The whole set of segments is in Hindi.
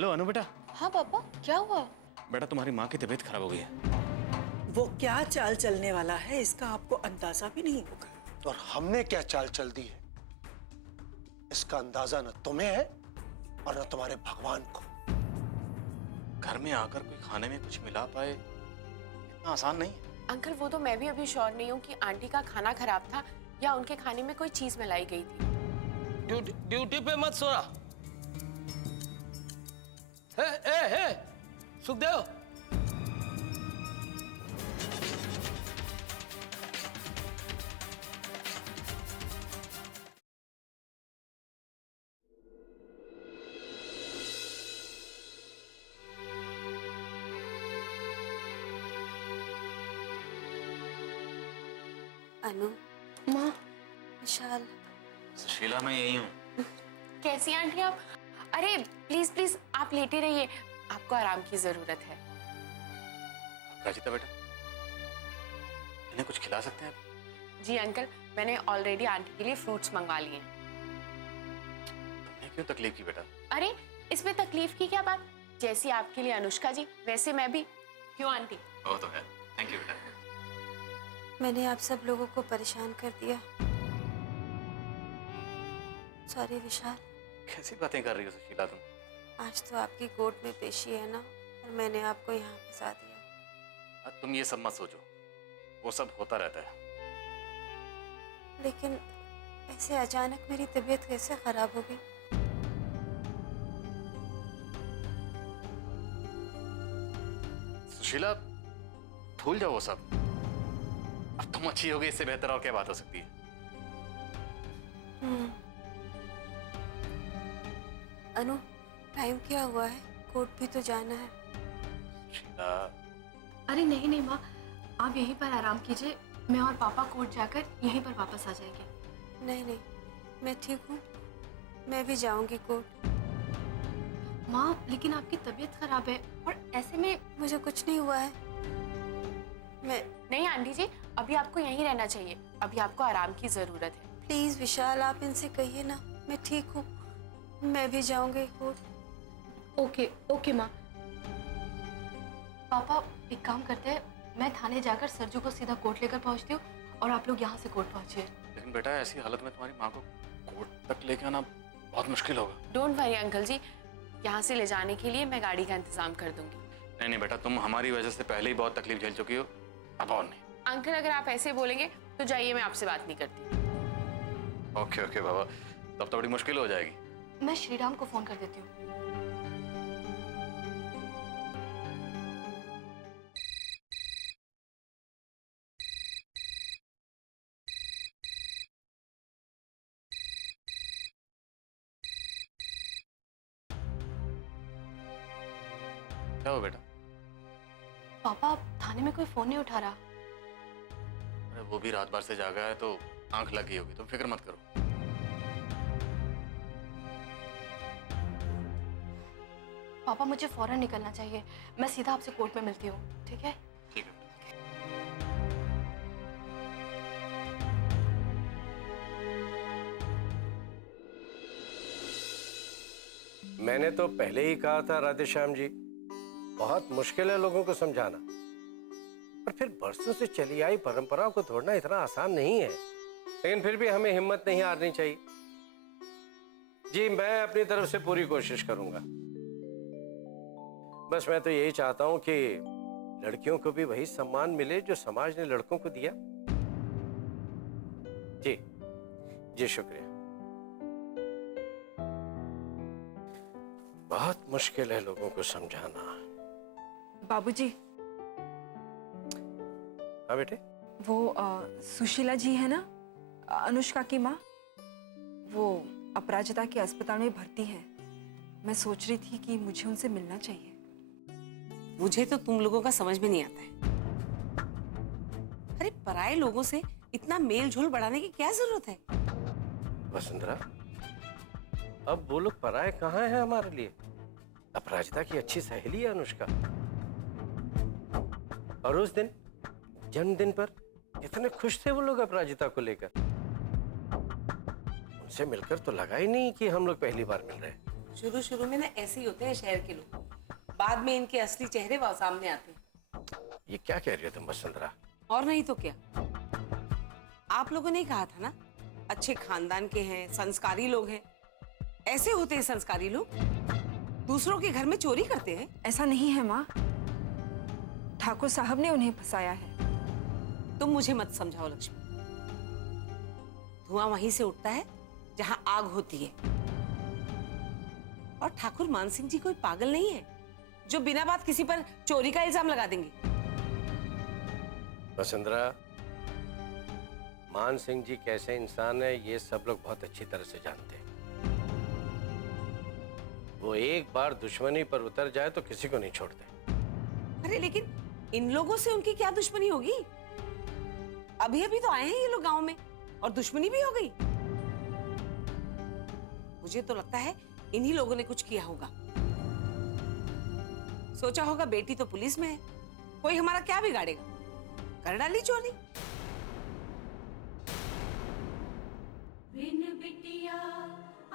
हेलो अनु बेटा। हाँ पापा, क्या हुआ? बेटा तुम्हारी माँ की तबीयत खराब हो गई है। वो क्या चाल चलने वाला है इसका आपको अंदाजा भी नहीं होगा। और हमने क्या चाल चल दी है इसका अंदाजा न तुम्हें है और न तुम्हारे भगवान को। घर में आकर कोई खाने में कुछ मिला पाए इतना आसान नहीं है। अंकल वो तो मैं भी अभी श्योर नहीं हूँ कि आंटी का खाना खराब था या उनके खाने में कोई चीज मिलाई गई थी। ड्यूटी पे मत सोना। हे सुखदेव, अनु, माँ, विशाल, सुशीला मैं यही हूँ। कैसी हैं आंटी आप? अरे प्लीज प्लीज आप लेटे रहिए, आपको आराम की जरूरत है। राजिता बेटा इन्हें कुछ खिला सकते हैं? जी अंकल, मैंने ऑलरेडी आंटी के लिए फ्रूट्स मंगवा लिए हैं। तुमने क्यों तकलीफ की बेटा? अरे इसमें तकलीफ की क्या बात, जैसी आपके लिए अनुष्का जी वैसे मैं भी। क्यों आंटी? वो तो है। थैंक यू बेटा। मैंने आप सब लोगों को परेशान कर दिया। सॉरी विशाल। कैसी बातें कर रही हो सुशीला तुम? आज तो आपकी कोर्ट में पेशी है ना, और मैंने आपको यहाँ फंसा दिया। अब तुम ये सब मत सोचो, वो सब होता रहता है। लेकिन ऐसे अचानक मेरी तबीयत कैसे खराब हो गई? सुशीला भूल जाओ वो सब। अब तुम अच्छी हो गई, इससे बेहतर और क्या बात हो सकती है? अनु, टाइम क्या हुआ है? कोर्ट भी तो जाना है। सुशीला अरे नहीं नहीं माँ, आप यहीं पर आराम कीजिए, मैं और पापा कोर्ट जाकर यहीं पर वापस आ जाएंगे। नहीं नहीं, मैं ठीक हूँ, मैं भी जाऊंगी कोर्ट। माँ लेकिन आपकी तबीयत खराब है और ऐसे में। मुझे कुछ नहीं हुआ है। मैं नहीं आंटी जी, अभी आपको यहीं रहना चाहिए, अभी आपको आराम की जरूरत है। प्लीज विशाल, आप इनसे कहिए ना मैं ठीक हूँ, मैं भी जाऊंगी कोर्ट। ओके ओके माँ। पापा एक काम करते हैं, मैं थाने जाकर सरजू को सीधा कोर्ट लेकर पहुँचती हूँ और आप लोग यहाँ से कोर्ट पहुँचिए। लेकिन बेटा ऐसी हालत में तुम्हारी माँ को कोर्ट तक लेके आना बहुत मुश्किल होगा। डोंट वरी अंकल जी, यहाँ से ले जाने के लिए मैं गाड़ी का इंतजाम कर दूंगी। नहीं नहीं बेटा, तुम हमारी वजह से पहले ही बहुत तकलीफ झेल चुकी हो, अब और नहीं। अंकल अगर आप ऐसे बोलेंगे तो जाइए, मैं आपसे बात नहीं करती। ओके ओके बाबा, तब तो बड़ी मुश्किल हो जाएगी। मैं श्रीराम को फोन कर देती हूँ। क्या हो बेटा? पापा थाने में कोई फोन नहीं उठा रहा। अरे वो भी रात भर से जागा है तो आंख लग गई होगी, तुम फिक्र मत करो। पापा मुझे फौरन निकलना चाहिए, मैं सीधा आपसे कोर्ट में मिलती हूँ, ठीक है? ठीक है। मैंने तो पहले ही कहा था राधेश्याम जी, बहुत मुश्किल है लोगों को समझाना, और फिर बरसों से चली आई परंपराओं को तोड़ना इतना आसान नहीं है। लेकिन फिर भी हमें हिम्मत नहीं हारनी चाहिए। जी मैं अपनी तरफ से पूरी कोशिश करूंगा। बस मैं तो यही चाहता हूं कि लड़कियों को भी वही सम्मान मिले जो समाज ने लड़कों को दिया। जी जी शुक्रिया। बहुत मुश्किल है लोगों को समझाना। बाबूजी। हाँ बेटे। वो सुशीला जी है ना, अनुष्का की माँ, वो अपराजिता के अस्पताल में भर्ती है। मैं सोच रही थी कि मुझे उनसे मिलना चाहिए। मुझे तो तुम लोगों का समझ में नहीं आता है। अरे पराये लोगों से इतना मेल झोल बढ़ाने की क्या जरूरत है? वसुंधरा, अब वो लोग पराये कहाँ हैं हमारे लिए? अपराजिता की अच्छी सहेली है अनुष्का, और उस दिन जन्मदिन पर इतने खुश थे वो लोग अपराजिता को लेकर। उनसे मिलकर तो लगा ही नहीं कि हम लोग पहली बार मिल रहे हैं। शुरू शुरू में ना ऐसे ही होते हैं शहर के लोग, बाद में इनके असली चेहरे वह सामने आते हैं। ये क्या कह रही हो तुम वसुंधरा? और नहीं तो क्या, आप लोगों ने ही कहा था ना, अच्छे खानदान के हैं, संस्कारी लोग हैं। ऐसे होते हैं संस्कारी लोग, दूसरों के घर में चोरी करते हैं। ऐसा नहीं है माँ, ठाकुर साहब ने उन्हें फंसाया है। तुम मुझे मत समझाओ लक्ष्मी, धुआं वहीं से उठता है जहां आग होती है। और ठाकुर मानसिंह जी कोई पागल नहीं है जो बिना बात किसी पर चोरी का इल्जाम लगा देंगे। वसुंधरा, मान सिंह जी कैसे इंसान है ये सब लोग बहुत अच्छी तरह से जानते हैं। वो एक बार दुश्मनी पर उतर जाए तो किसी को नहीं छोड़ते। अरे लेकिन इन लोगों से उनकी क्या दुश्मनी होगी? अभी अभी तो आए हैं ये लोग गांव में और दुश्मनी भी हो गई। मुझे तो लगता है इन्हीं लोगों ने कुछ किया होगा। सोचा होगा बेटी तो पुलिस में है, कोई हमारा क्या बिगाड़ेगा, कर डाली चोरी। बिन बिटिया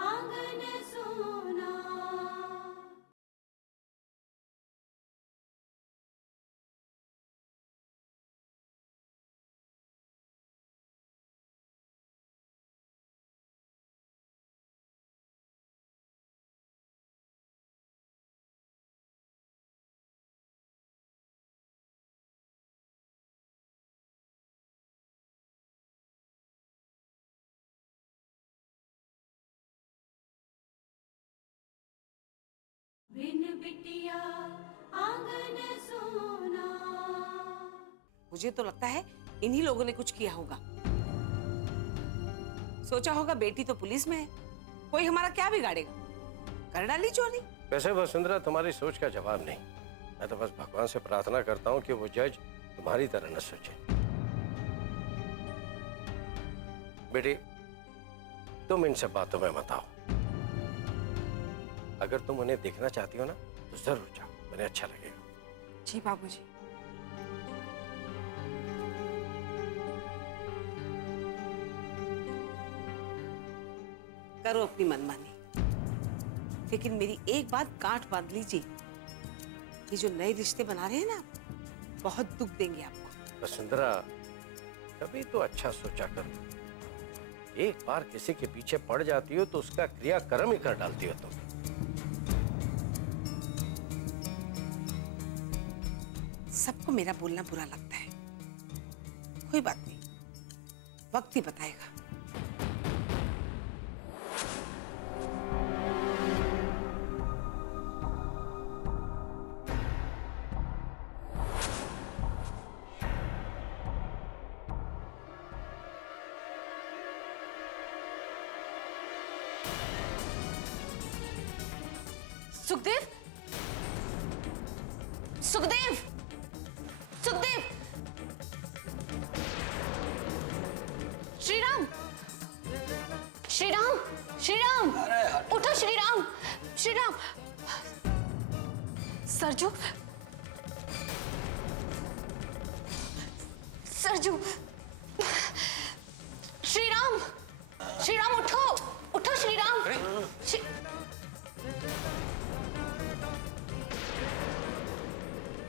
आंगन सोना। बिन बिटिया आंगन सोना। मुझे तो लगता है इन्हीं लोगों ने कुछ किया होगा। सोचा होगा बेटी तो पुलिस में है, कोई हमारा क्या बिगाड़ेगा, कर डाली चोरी। वैसे वसुंधरा, तुम्हारी सोच का जवाब नहीं। मैं तो बस भगवान से प्रार्थना करता हूँ कि वो जज तुम्हारी तरह न सोचे। बेटी, तुम इन सब बातों में मत आओ। अगर तुम उन्हें देखना चाहती हो ना तो जरूर जाओ, मुझे अच्छा लगेगा। जी बाबूजी। करो अपनी मनमानी, लेकिन मेरी एक बात गांठ बांध लीजिए, ये जो नए रिश्ते बना रहे हैं ना, बहुत दुख देंगे आपको। वसुंधरा, कभी तो अच्छा सोचा करो। एक बार किसी के पीछे पड़ जाती हो तो उसका क्रियाक्रम ही कर डालती हो तुम। सबको मेरा बोलना बुरा लगता है, कोई बात नहीं, वक्त ही बताएगा। सुखदेव, सुखदेव, सुखदेव, श्रीराम, श्रीराम, श्रीराम, उठो श्रीराम, श्रीराम। सरजू, सरजू, श्रीराम, श्रीराम उठो, उठो श्रीराम।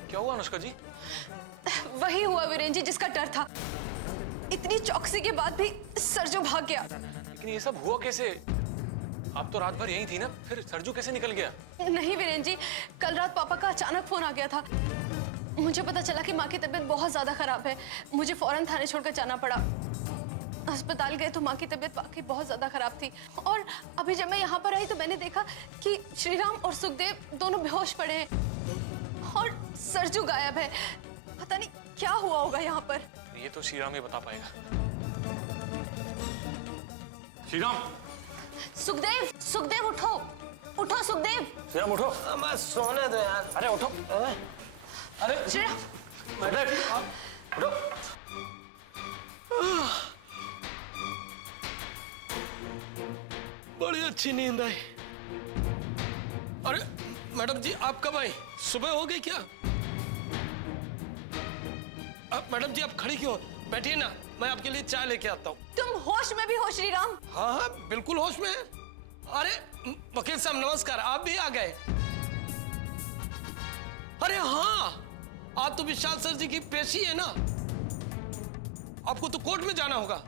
क्या हुआ अनुष्का जी? वही हुआ वीरेन जी जिसका डर था। इतनी चौकसी के बाद भी सरजू भाग गया। लेकिन ये सब हुआ कैसे? आप तो रात भर यहीं थी ना, फिर सरजू कैसे निकल गया? नहीं वीरेन जी, कल रात पापा का अचानक फोन आ गया था। मुझे पता चला कि माँ की तबीयत बहुत ज्यादा खराब है। मुझे फौरन थाने छोड़कर जाना पड़ा। अस्पताल गए तो माँ की तबीयत वाकई बहुत ज्यादा खराब थी। और अभी जब मैं यहाँ पर आई तो मैंने देखा कि श्रीराम और सुखदेव दोनों बेहोश पड़े हैं और सरजू गायब है। पता नहीं क्या हुआ होगा यहाँ पर। ये तो श्रीराम ही बता पाएगा। श्रीराम, सुखदेव, सुखदेव उठो, उठो सुखदेव। श्रीराम उठो। मैं सोने दो यार। अरे उठो। अरे श्रीराम, उठो। बड़ी अच्छी नींद आई। अरे मैडम जी, आप कब आई? सुबह हो गई क्या? मैडम जी, आप खड़ी क्यों? बैठिए ना, मैं आपके लिए चाय लेके आता हूँ। तुम होश में भी हो श्रीराम? हाँ हाँ, बिल्कुल होश में है। अरे वकील साहब नमस्कार, आप भी आ गए। अरे हाँ, आप तो विशाल सर जी की पेशी है ना, आपको तो कोर्ट में जाना होगा।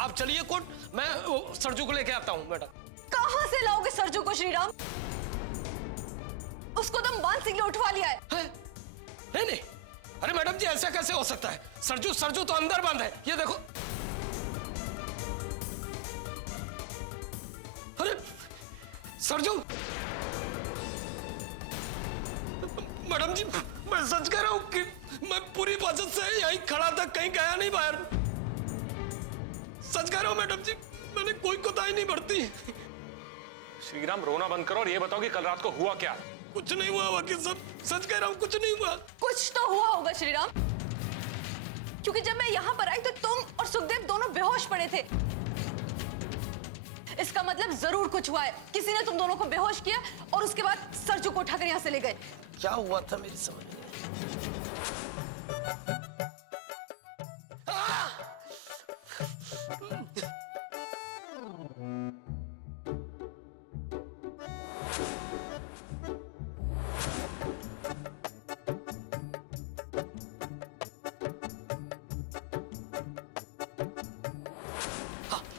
आप चलिए कोर्ट, मैं सरजू को लेके आता हूं। मैडम कहां से लाओगे सरजू को श्रीराम? उसको तो मानसिंह ने उठवा लिया है। नहीं नहीं, अरे मैडम जी ऐसा कैसे हो सकता है? सरजू सरजू तो अंदर बंद है, ये देखो। अरे सरजू, मैडम जी मैं सच कह रहा हूं कि मैं पूरी वजह से यहीं खड़ा था, कहीं गया नहीं बाहर। सच कह रहा हूं मैडम जी, मैंने कोई कोताही नहीं बरती। श्रीराम रोना बंद करो और ये बताओ कि कल रात को हुआ क्या? कुछ नहीं हुआ वकील साहब, सच कह रहा हूं, कुछ नहीं हुआ। कुछ तो हुआ होगा श्रीराम, क्योंकि जब मैं यहाँ पर आई तो तुम और सुखदेव दोनों बेहोश पड़े थे। इसका मतलब जरूर कुछ हुआ है। किसी ने तुम दोनों को बेहोश किया और उसके बाद सरजू को उठाकर यहाँ से ले गए। क्या हुआ था मेरी समझ में?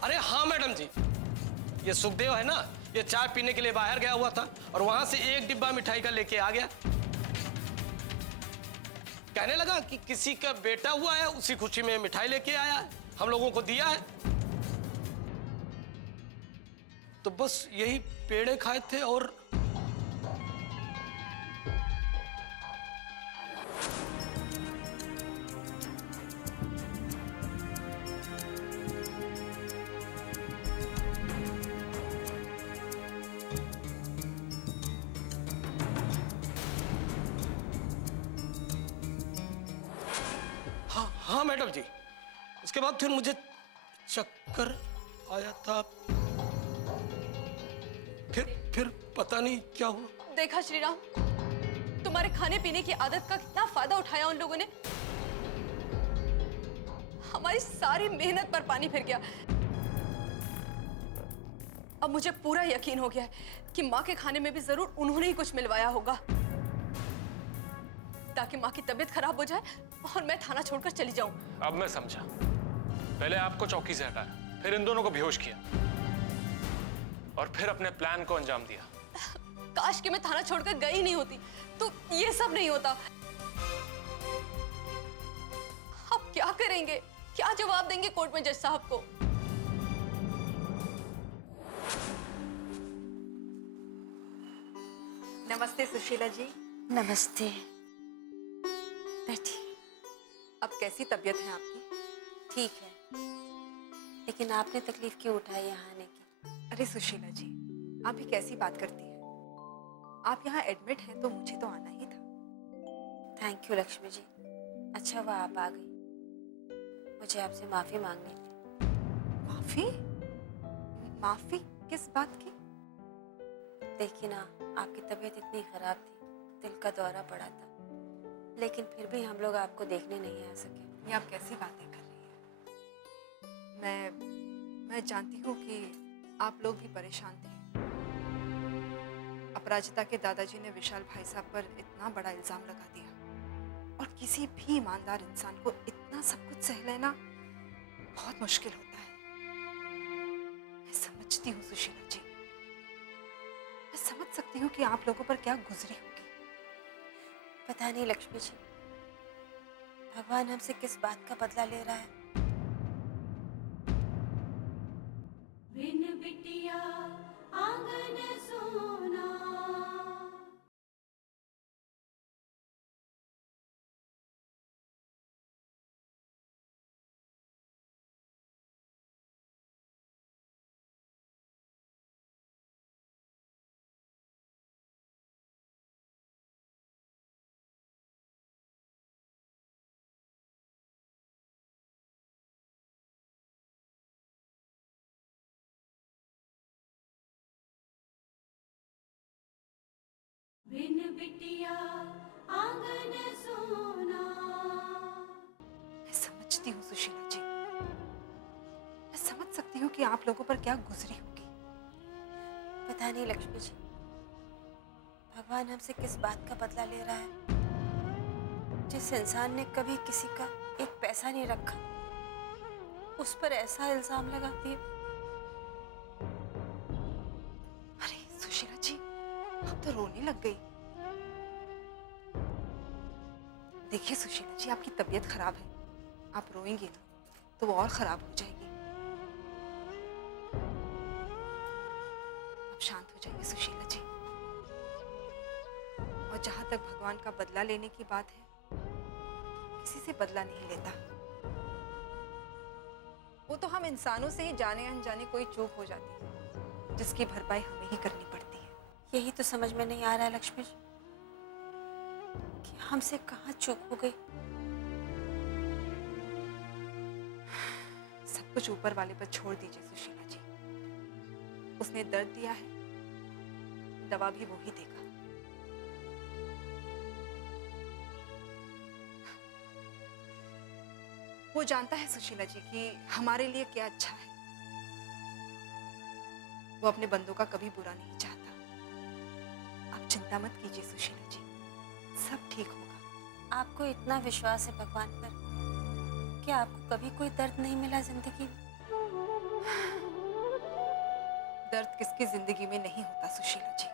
अरे हाँ मैडम जी, ये सुखदेव है ना, ये चाय पीने के लिए बाहर गया हुआ था और वहां से एक डिब्बा मिठाई का लेके आ गया। कहने लगा कि किसी का बेटा हुआ है, उसी खुशी में मिठाई लेके आया है, हम लोगों को दिया है। तो बस यही पेड़े खाए थे और हाँ मैडम जी, उसके बाद फिर मुझे चक्कर आया था, फिर पता नहीं क्या हुआ। देखा श्रीराम, तुम्हारे खाने पीने की आदत का कितना फायदा उठाया उन लोगों ने। हमारी सारी मेहनत पर पानी फिर गया। अब मुझे पूरा यकीन हो गया है कि माँ के खाने में भी जरूर उन्होंने ही कुछ मिलवाया होगा, ताकि माँ की तबीयत खराब हो जाए और मैं थाना छोड़कर चली जाऊं। अब मैं समझा। पहले आपको चौकी से हटाया, फिर इन दोनों को बेहोश किया और फिर अपने प्लान को अंजाम दिया। काश कि मैं थाना छोड़कर गई नहीं होती तो ये सब नहीं होता। अब क्या करेंगे, क्या जवाब देंगे कोर्ट में जज साहब को? नमस्ते सुशीला जी। नमस्ते, बैठिए। अब कैसी तबीयत है आपकी? ठीक है, लेकिन आपने तकलीफ क्यों उठाई यहाँ आने की? अरे सुशीला जी, आप भी कैसी बात करती हैं? आप यहाँ एडमिट हैं तो मुझे तो आना ही था। थैंक यू लक्ष्मी जी, अच्छा हुआ आप आ गई। मुझे आपसे माफी मांगनी थी। माफी? माफी किस बात की? देखिए ना, आपकी तबीयत इतनी खराब थी, दिल का दौरा पड़ा था, लेकिन फिर भी हम लोग आपको देखने नहीं आ सके। ये आप कैसी बातें कर रही हैं? मैं जानती हूँ कि आप लोग भी परेशान थे। अपराजिता के दादाजी ने विशाल भाई साहब पर इतना बड़ा इल्जाम लगा दिया, और किसी भी ईमानदार इंसान को इतना सब कुछ सह लेना बहुत मुश्किल होता है। मैं समझती हूँ सुशीला जी, मैं समझ सकती हूँ कि आप लोगों पर क्या गुजरी होगी। पता नहीं लक्ष्मी जी, भगवान हमसे किस बात का बदला ले रहा है। बिन बिटिया आंगन सोना। बिन बिटिया आंगन सोना। मैं समझती हूँ सुशीला जी, मैं समझ सकती हूँ हूँ कि आप लोगों पर क्या गुजरी होगी। पता नहीं लक्ष्मी जी, भगवान हमसे किस बात का बदला ले रहा है। जिस इंसान ने कभी किसी का एक पैसा नहीं रखा, उस पर ऐसा इल्जाम लगाती है। अरे सुशीला जी, आप तो रोने लग गई। देखिए सुशीला जी, आपकी तबीयत खराब है, आप रोएंगी ना तो वो और खराब हो जाएगी। आप शांत हो जाइए सुशीला जी। और जहां तक भगवान का बदला लेने की बात है, किसी से बदला नहीं लेता। वो तो हम इंसानों से ही जाने अनजाने कोई चूक हो जाती है, जिसकी भरपाई हमें ही करनी पड़ती है। यही तो समझ में नहीं आ रहा है लक्ष्मी जी कि हमसे कहाँ चूक हो गई। सब कुछ ऊपर वाले पर छोड़ दीजिए सुशीला जी। उसने दर्द दिया है, दवा भी वो ही देगा। वो जानता है सुशीला जी कि हमारे लिए क्या अच्छा है। वो अपने बंदों का कभी बुरा नहीं चाहता। आप चिंता मत कीजिए सुशीला जी, सब ठीक होगा। आपको इतना विश्वास है भगवान पर कि आपको कभी कोई दर्द नहीं मिला जिंदगी में? दर्द किसकी जिंदगी में नहीं होता सुशीला जी,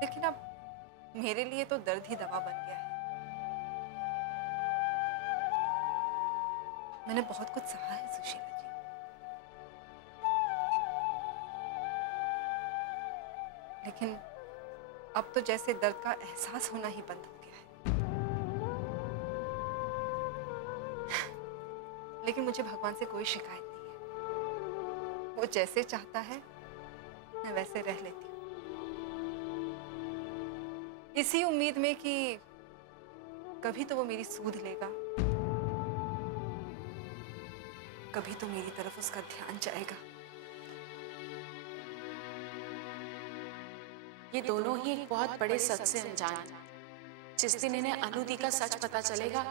लेकिन अब मेरे लिए तो दर्द ही दवा बन गया है। मैंने बहुत कुछ सहा है सुशीला जी। लेकिन अब तो जैसे दर्द का एहसास होना ही बंद हो गया है। लेकिन मुझे भगवान से कोई शिकायत नहीं है। वो जैसे चाहता है मैं वैसे रह लेती हूँ, इसी उम्मीद में कि कभी तो वो मेरी सूध लेगा, कभी तो मेरी तरफ उसका ध्यान जाएगा। ये दोनों ही एक बहुत बड़े सच से अनजान हैं। जिस दिन इन्हें अनुदी का सच पता चलेगा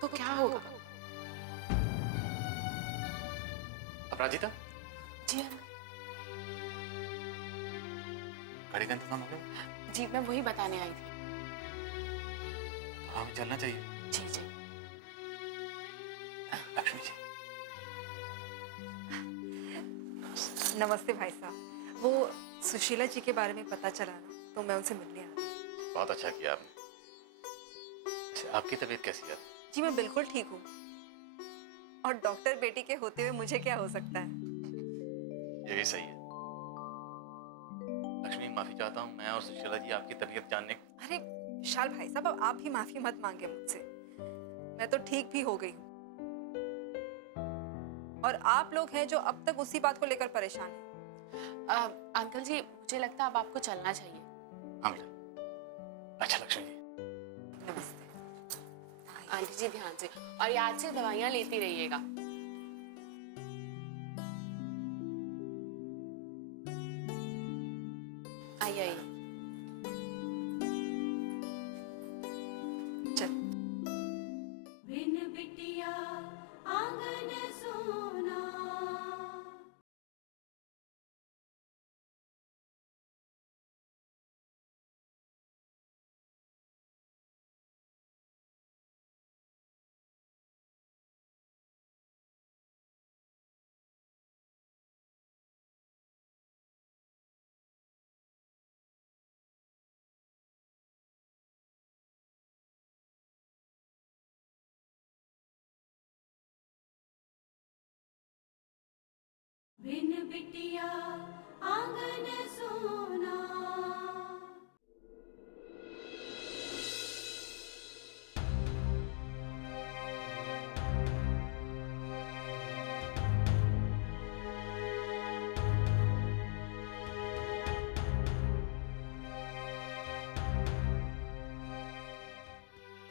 तो क्या होगा? अपराजिता, जी अंकल। गाड़ी का इंतजाम हो गया? जी मैं वही बताने आई थी। तो हमें चलना चाहिए। जी जी। लक्ष्मी जी, नमस्ते भाई साहब। वो सुशीला जी के बारे में पता चला ना, तो मैं उनसे मिलने आ गई। बहुत अच्छा किया आपने। अच्छा, आपकी तबीयत कैसी है? जी मैं बिल्कुल ठीक हूँ, और डॉक्टर बेटी के होते हुए मुझे क्या हो सकता है। ये भी सही है। लक्ष्मी, माफी चाहता हूँ, मैं और सुशीला जी आपकी तबीयत जानने। अरे विशाल भाई साहब, अब आप ही माफी मत मांगे मुझसे। मैं तो ठीक भी हो गई हूँ, और आप लोग हैं जो अब तक उसी बात को लेकर परेशान हैं। अंकल जी, मुझे लगता है अब आपको चलना चाहिए। हाँ बेटा। अच्छा लक्ष्मी जी, नमस्ते। आंटी जी ध्यान से, और याद से दवाइयाँ लेती रहिएगा। आइए आइए। चल। बिन बिटिया आंगन सोना। बिन बिटिया आंगन सोना।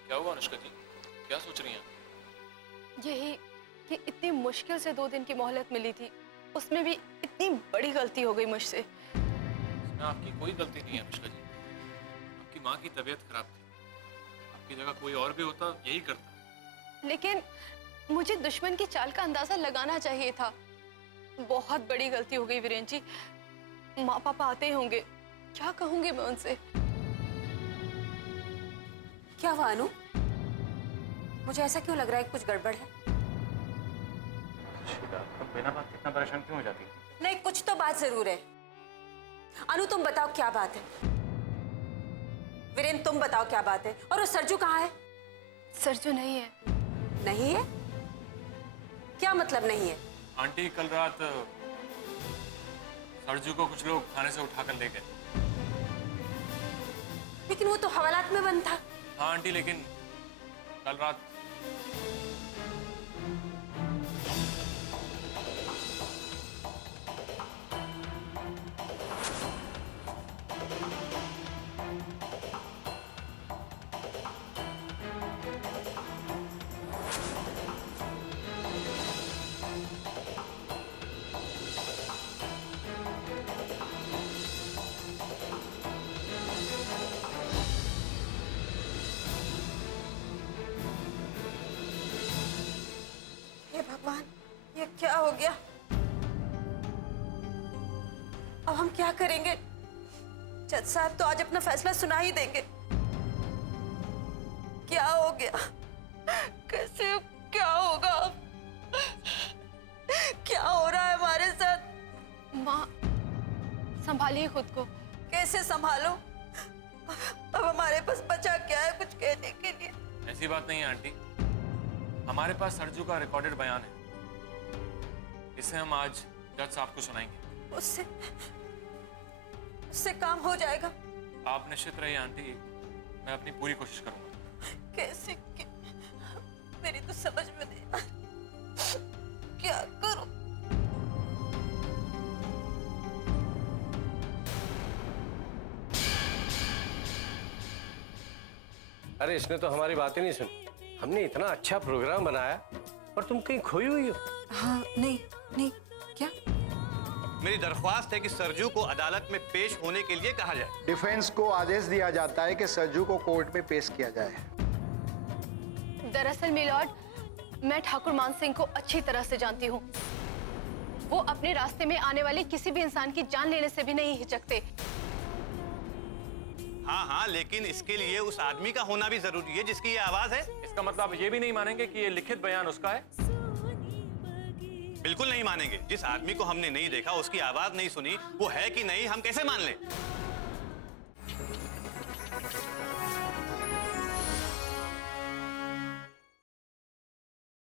क्या हुआ अनुष्का जी, क्या सोच रही हैं? यही कि इतनी मुश्किल से 2 दिन की मोहलत मिली थी, उसमें भी इतनी बड़ी गलती हो गई मुझसे। इसमें आपकी कोई गलती नहीं है अनुष्का जी। आपकी माँ की तबीयत खराब थी, आपकी जगह कोई और भी होता यही करता। लेकिन मुझे दुश्मन की चाल का अंदाजा लगाना चाहिए था। बहुत बड़ी गलती हो गई वीरेंद्र जी। माँ पापा आते होंगे, क्या कहूंगी मैं उनसे? क्या हुआ अनु? मुझे ऐसा क्यों लग रहा है कि कुछ गड़बड़ है? तुम बिना बात कितना परेशान क्यों हो जाती है? नहीं, कुछ तो बात जरूर है। अनु तुम बताओ क्या बात है? वीरेंद्र तुम बताओ क्या बात है? और वो सरजू कहाँ है? सरजू नहीं है। नहीं है? क्या मतलब नहीं है? आंटी कल रात सरजू को कुछ लोग थाने से उठाकर ले गए। लेकिन वो तो हवालात में बंद था। हाँ आंटी, लेकिन कल रात हे भगवान, ये क्या हो गया? अब हम क्या करेंगे? जज साहब तो आज अपना फैसला सुना ही देंगे। क्या हो गया? कैसे, क्या होगा? क्या हो रहा है हमारे साथ? माँ, संभालिए खुद को। कैसे संभालो? अब हमारे पास बचा क्या है कुछ कहने के लिए? ऐसी बात नहीं है आंटी, हमारे पास सरजू का रिकॉर्डेड बयान है। इसे हम आज जज साहब को सुनाएंगे। उससे काम हो जाएगा? आप निश्चित रहिए आंटी, मैं अपनी पूरी कोशिश करूंगा। कैसे? मेरी तो समझ में नहीं आ रहा। क्या करूं? अरे इसने तो हमारी बात ही नहीं सुनी। हमने इतना अच्छा प्रोग्राम बनाया और तुम कहीं खोई हुई हो। हाँ, नहीं, क्या? मेरी दरख्वास्त है कि सरजू को अदालत में पेश होने के लिए कहा जाए। डिफेंस को आदेश दिया जाता है कि सरजू को कोर्ट में पेश किया जाए। दरअसल मिलॉर्ड, मैं ठाकुर मान सिंह को अच्छी तरह से जानती हूँ। वो अपने रास्ते में आने वाले किसी भी इंसान की जान लेने से भी नहीं हिचकते। हाँ, लेकिन इसके लिए उस आदमी का होना भी जरूरी है जिसकी ये आवाज है। इसका मतलब आप ये भी नहीं मानेंगे कि ये लिखित बयान उसका है? बिल्कुल नहीं मानेंगे। जिस आदमी को हमने नहीं देखा, उसकी आवाज नहीं सुनी, वो है कि नहीं हम कैसे मान लें?